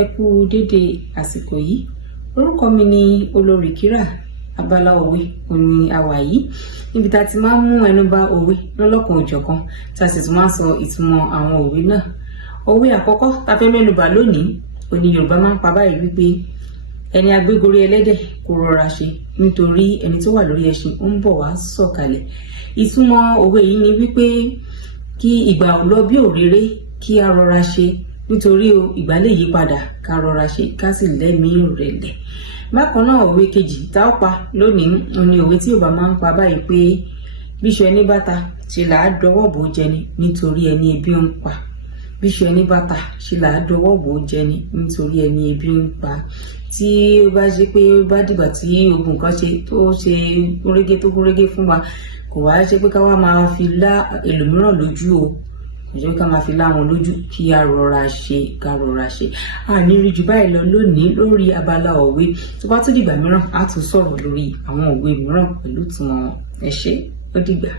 Ẹ kú dédé àsìkò yìí. Orúkọ mi ni Olórí Kíra. Abala òwe òní àwa yìí níbi tá ti máa ń mú ẹnu bà òwe lọ́lọ́kan òjọ̀kan tá sì tún máa ń sọ ìtumọ̀ àwọn òwe náà. Òwe àkọ́kọ́ tá fẹ́ mẹ́nu bà lónìí òní Yorùbá máa ń pa báyìí wípé ẹni agbégorí ẹlẹ́dẹ̀ kó rọra ṣe nítorí ẹni tó wà lórí ẹṣin ó ń bọ̀ wá sọ̀kalẹ̀. Ìtumọ̀ òwe yìí ni wípé kí ìgbà ò lọ bí òréré kí a rọra ṣe nítorí ìgbà lè yí padà ká rọra ṣe ká sì lẹ́mìí ìrẹ̀lẹ̀. Bákan náà òwe kejì tá ó pa lónìí ni òwe tí Yorùbá máa ń pa báyìí pé bíṣu ẹni bàtà ṣe là á dọwọ́ bò ó jẹni nítorí ẹni ebi ń pa. Bíṣu ẹni bàtà ṣe là á dọwọ́ bò ó jẹni nítorí ẹni ebi ń pa. Tí ó bá ṣe pé ó bá dìgbà tí ogun kan ṣe tó ṣe gúnrégé fún wa kò wá ṣe pé ká wá máa fi lá ẹlòmíràn lójú o. Ìjọ ká máa fi láwọn lójú kí a rọra ṣe ká rọra ṣe. A ní rí jù báyìí lọ lónìí lórí abala òwe. Tó bá tún dìgbà mìíràn á tún sọ̀rọ̀ lórí àwọn òwe mìíràn pẹ̀lú ìtumọ̀ wọn. Ẹ ṣé, ó dìgbà.